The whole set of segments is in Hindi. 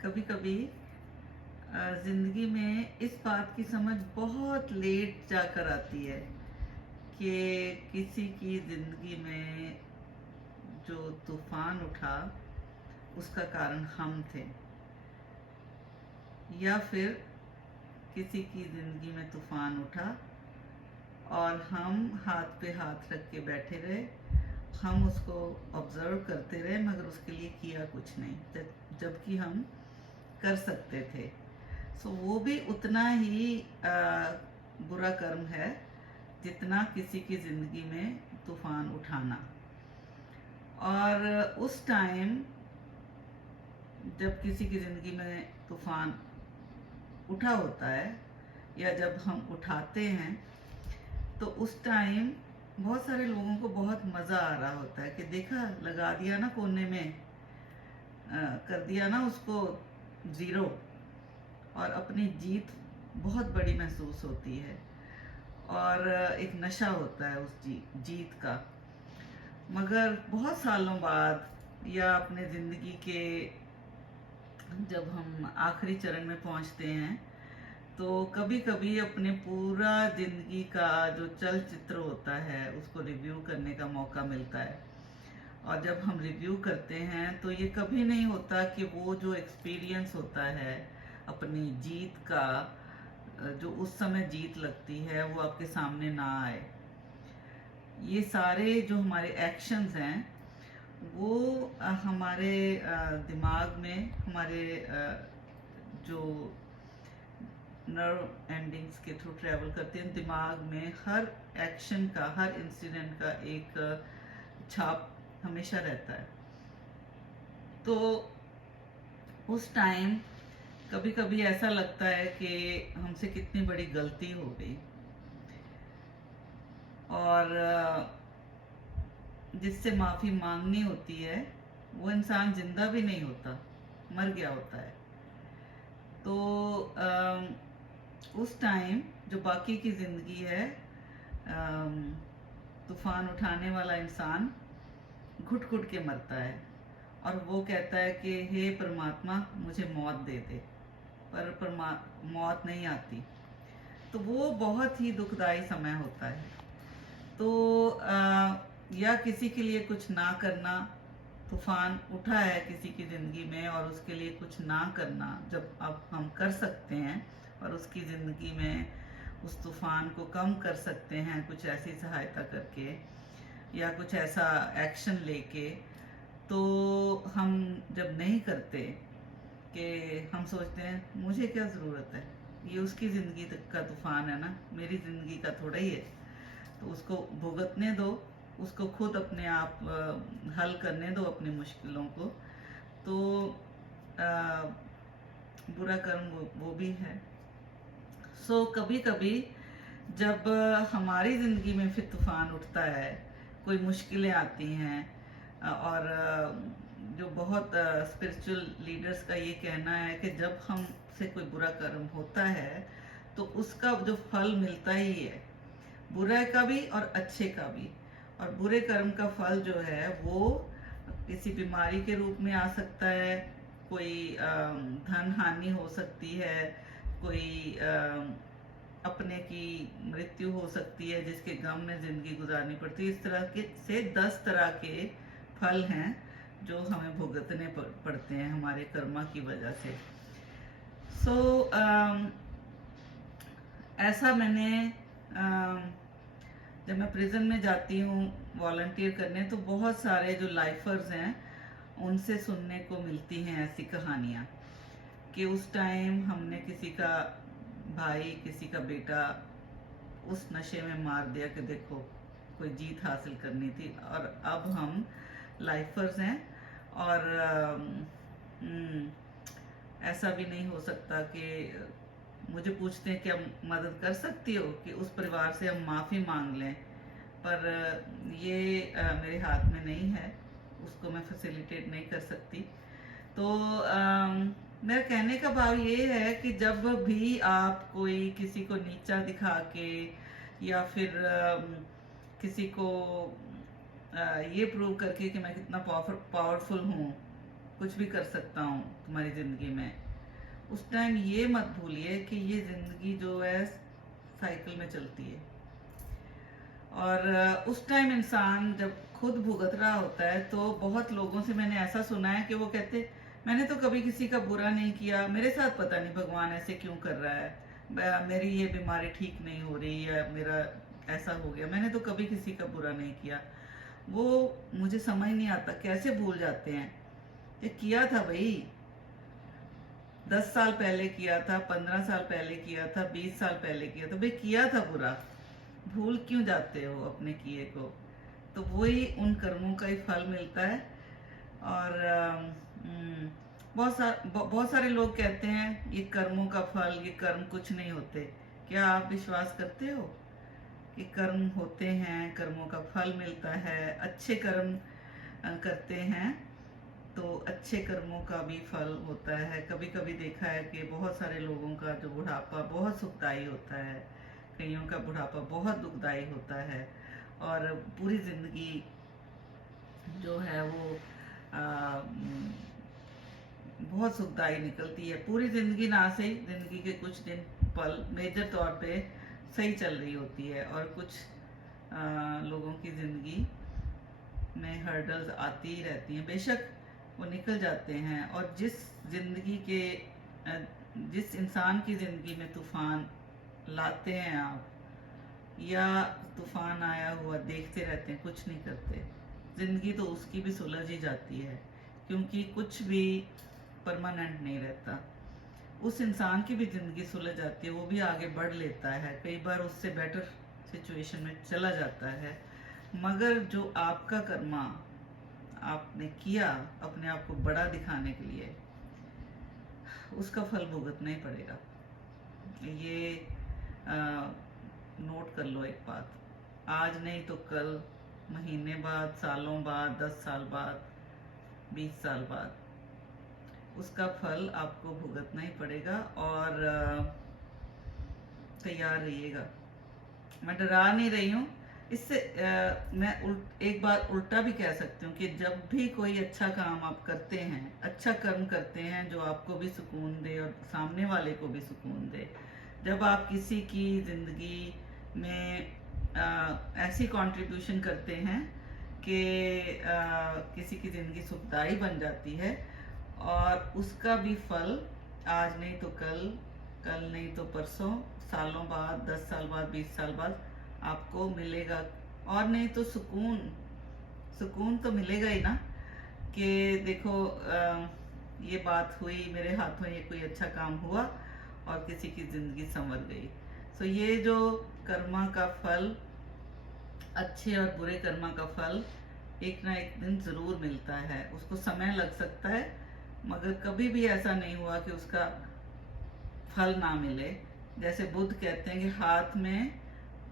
कभी कभी ज़िंदगी में इस बात की समझ बहुत लेट जाकर आती है कि किसी की ज़िंदगी में जो तूफान उठा उसका कारण हम थे, या फिर किसी की ज़िंदगी में तूफान उठा और हम हाथ पे हाथ रख के बैठे रहे। हम उसको ऑब्ज़र्व करते रहे मगर उसके लिए किया कुछ नहीं, जबकि हम कर सकते थे। वो भी उतना ही बुरा कर्म है जितना किसी की ज़िंदगी में तूफान उठाना। और उस टाइम जब किसी की ज़िंदगी में तूफान उठा होता है या जब हम उठाते हैं तो उस टाइम बहुत सारे लोगों को बहुत मज़ा आ रहा होता है कि देखा, लगा दिया ना कोने में, कर दिया ना उसको ज़ीरो, और अपनी जीत बहुत बड़ी महसूस होती है और एक नशा होता है उस जीत का। मगर बहुत सालों बाद या अपने ज़िंदगी के जब हम आखिरी चरण में पहुंचते हैं तो कभी कभी अपने पूरा ज़िंदगी का जो चलचित्र होता है उसको रिव्यू करने का मौका मिलता है। और जब हम रिव्यू करते हैं तो ये कभी नहीं होता कि वो जो एक्सपीरियंस होता है अपनी जीत का, जो उस समय जीत लगती है, वो आपके सामने ना आए। ये सारे जो हमारे एक्शंस हैं वो हमारे दिमाग में, हमारे जो नर्व एंडिंग्स के थ्रू ट्रेवल करते हैं दिमाग में। हर एक्शन का, हर इंसिडेंट का एक छाप हमेशा रहता है। तो उस टाइम कभी कभी ऐसा लगता है कि हमसे कितनी बड़ी गलती हो गई, और जिससे माफ़ी मांगनी होती है वो इंसान जिंदा भी नहीं होता, मर गया होता है। तो उस टाइम जो बाकी की ज़िंदगी है, तूफान उठाने वाला इंसान घुट घुट के मरता है और वो कहता है कि हे परमात्मा मुझे मौत दे दे, पर मौत नहीं आती। तो वो बहुत ही दुखदाई समय होता है। तो या किसी के लिए कुछ ना करना, तूफान उठा है किसी की ज़िंदगी में और उसके लिए कुछ ना करना, जब अब हम कर सकते हैं और उसकी ज़िंदगी में उस तूफान को कम कर सकते हैं कुछ ऐसी सहायता करके या कुछ ऐसा एक्शन लेके, तो हम जब नहीं करते कि हम सोचते हैं मुझे क्या ज़रूरत है, ये उसकी ज़िंदगी का तूफान है ना, मेरी ज़िंदगी का थोड़ा ही है, तो उसको भुगतने दो, उसको खुद अपने आप हल करने दो अपनी मुश्किलों को। तो बुरा कर्म वो भी है। कभी कभी जब हमारी ज़िंदगी में फिर तूफान उठता है, कोई मुश्किलें आती हैं, और जो बहुत स्पिरिचुअल लीडर्स का ये कहना है कि जब हमसे कोई बुरा कर्म होता है तो उसका जो फल मिलता ही है, बुरे का भी और अच्छे का भी। और बुरे कर्म का फल जो है वो किसी बीमारी के रूप में आ सकता है, कोई धन हानि हो सकती है, कोई अपने की मृत्यु हो सकती है जिसके गम में जिंदगी गुजारनी पड़ती है। इस तरह के से 10 तरह के फल हैं जो हमें भुगतने पड़ते हैं हमारे कर्मा की वजह से। ऐसा मैंने जब मैं प्रिजन में जाती हूँ वॉलंटियर करने तो बहुत सारे जो लाइफर्स हैं उनसे सुनने को मिलती हैं ऐसी कहानियाँ कि उस टाइम हमने किसी का भाई, किसी का बेटा उस नशे में मार दिया कि देखो कोई जीत हासिल करनी थी, और अब हम लाइफर्स हैं और ऐसा भी नहीं हो सकता कि मुझे पूछते हैं कि आप मदद कर सकती हो कि उस परिवार से हम माफ़ी मांग लें, पर ये मेरे हाथ में नहीं है, उसको मैं फैसिलिटेट नहीं कर सकती। तो मेरा कहने का भाव ये है कि जब भी आप कोई किसी को नीचा दिखा के या फिर किसी को ये प्रूव करके कि मैं कितना पावरफुल हूँ कुछ भी कर सकता हूँ तुम्हारी ज़िंदगी में, उस टाइम ये मत भूलिए कि ये ज़िंदगी जो है साइकिल में चलती है। और उस टाइम इंसान जब खुद भुगत रहा होता है तो बहुत लोगों से मैंने ऐसा सुना है कि वो कहते, मैंने तो कभी किसी का बुरा नहीं किया, मेरे साथ पता नहीं भगवान ऐसे क्यों कर रहा है, मेरी ये बीमारी ठीक नहीं हो रही या मेरा ऐसा हो गया, मैंने तो कभी किसी का बुरा नहीं किया। वो मुझे समझ नहीं आता कैसे भूल जाते हैं। ये किया था भाई, 10 साल पहले किया था, 15 साल पहले किया था, 20 साल पहले किया था, भाई किया था बुरा, भूल क्यों जाते हो अपने किए को। तो वही उन कर्मों का ही फल मिलता है। और बहुत सारे लोग कहते हैं ये कर्मों का फल, ये कर्म कुछ नहीं होते। क्या आप विश्वास करते हो कि कर्म होते हैं, कर्मों का फल मिलता है? अच्छे कर्म करते हैं तो अच्छे कर्मों का भी फल होता है। कभी कभी देखा है कि बहुत सारे लोगों का जो बुढ़ापा बहुत सुखदायी होता है, कईयों का बुढ़ापा बहुत दुखदायी होता है, और पूरी ज़िंदगी जो है वो बहुत सुखदायी निकलती है। पूरी ज़िंदगी ना सही, ज़िंदगी के कुछ दिन पल मेजर तौर पे सही चल रही होती है, और कुछ लोगों की ज़िंदगी में हर्डल्स आती ही रहती हैं। बेशक वो निकल जाते हैं, और जिस इंसान की ज़िंदगी में तूफ़ान लाते हैं आप, या तूफ़ान आया हुआ देखते रहते हैं, कुछ नहीं करते, ज़िंदगी तो उसकी भी सुलझ ही जाती है, क्योंकि कुछ भी परमानेंट नहीं रहता। उस इंसान की भी ज़िंदगी सुलझ जाती है, वो भी आगे बढ़ लेता है, कई बार उससे बेटर सिचुएशन में चला जाता है। मगर जो आपका कर्मा आपने किया अपने आप को बड़ा दिखाने के लिए, उसका फल भुगतना ही पड़ेगा। ये नोट कर लो एक बात, आज नहीं तो कल, महीने बाद, सालों बाद, 10 साल बाद, 20 साल बाद, उसका फल आपको भुगतना ही पड़ेगा। और तैयार रहिएगा। मैं डरा नहीं रही हूँ इससे। मैं एक बार उल्टा भी कह सकती हूँ कि जब भी कोई अच्छा काम आप करते हैं, अच्छा कर्म करते हैं जो आपको भी सुकून दे और सामने वाले को भी सुकून दे, जब आप किसी की ज़िंदगी में ऐसी कंट्रीब्यूशन करते हैं कि किसी की ज़िंदगी सुखदायी बन जाती है, और उसका भी फल आज नहीं तो कल, कल नहीं तो परसों, सालों बाद, 10 साल बाद, 20 साल बाद आपको मिलेगा। और नहीं तो सुकून तो मिलेगा ही ना, कि देखो ये बात हुई, मेरे हाथों ये कोई अच्छा काम हुआ और किसी की ज़िंदगी संवर गई। सो ये जो कर्मा का फल, अच्छे और बुरे कर्मा का फल एक ना एक दिन ज़रूर मिलता है। उसको समय लग सकता है, मगर कभी भी ऐसा नहीं हुआ कि उसका फल ना मिले। जैसे बुद्ध कहते हैं कि हाथ में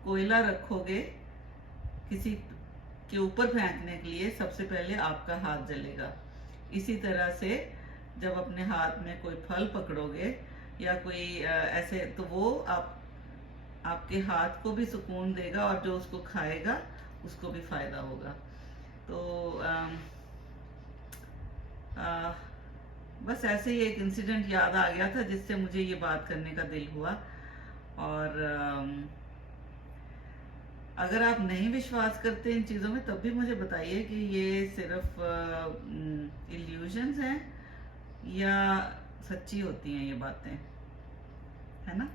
कोयला रखोगे किसी के ऊपर फेंकने के लिए, सबसे पहले आपका हाथ जलेगा। इसी तरह से जब अपने हाथ में कोई फल पकड़ोगे या कोई ऐसे, तो वो आपके हाथ को भी सुकून देगा, और जो उसको खाएगा उसको भी फायदा होगा। तो बस ऐसे ही एक इंसिडेंट याद आ गया था जिससे मुझे ये बात करने का दिल हुआ। और अगर आप नहीं विश्वास करते इन चीज़ों में, तब भी मुझे बताइए कि ये सिर्फ इल्यूजन्स हैं या सच्ची होती हैं ये बातें, है ना।